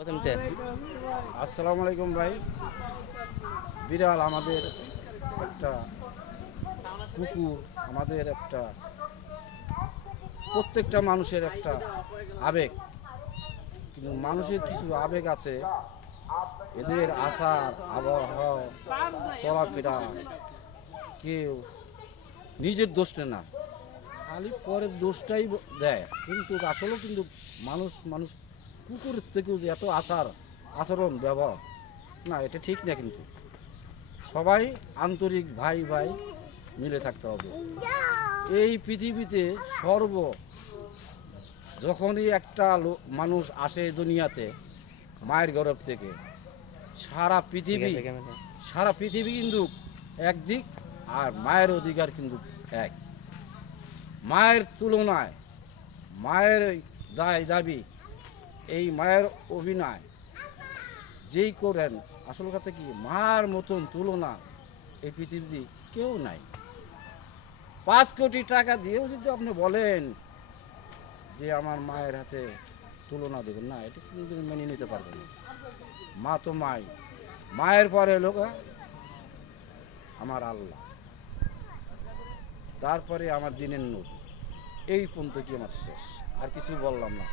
প্রথমতে আসসালামু আলাইকুম ভাই। বিড়াল আমাদের একটা, কুকুর আমাদের একটা, প্রত্যেকটা মানুষের একটা আবেগ। কিন্তু মানুষের কিছু আবেগ আছে, এদের আচার আবহাওয়া চলাফেরা কেউ নিজের দোষ নেয় না, খালি পরের দোষটাই দেয়। কিন্তু আসলেও কিন্তু মানুষ মানুষ কুকুরের থেকেও যে এত আচরণ ব্যবহার, না এটা ঠিক না। কিন্তু সবাই আন্তরিক ভাই ভাই মিলে থাকতে হবে। এই পৃথিবীতে যখনই একটা মানুষ আসে দুনিয়াতে মায়ের গর্ভ থেকে, সারা পৃথিবী কিন্তু একদিক, আর মায়ের অধিকার কিন্তু এক। মায়ের তুলনায় মায়ের দাবি, এই মায়ের অভিনয় যেই করেন, আসল কথা কি, মার মতন তুলনা এই পৃথিবীতে কেউ নাই। 5 কোটি টাকা দিয়েও যদি আপনি বলেন যে আমার মায়ের হাতে তুলনা দেবেন, না, এটা কোনোদিন মেনে নিতে পারবেন না। মা তো মায়ের পরে লোক আমার আল্লাহ, তারপরে আমার দিনের নূর। এই পর্যন্ত কি আমার শেষ, আর কিছু বললাম না।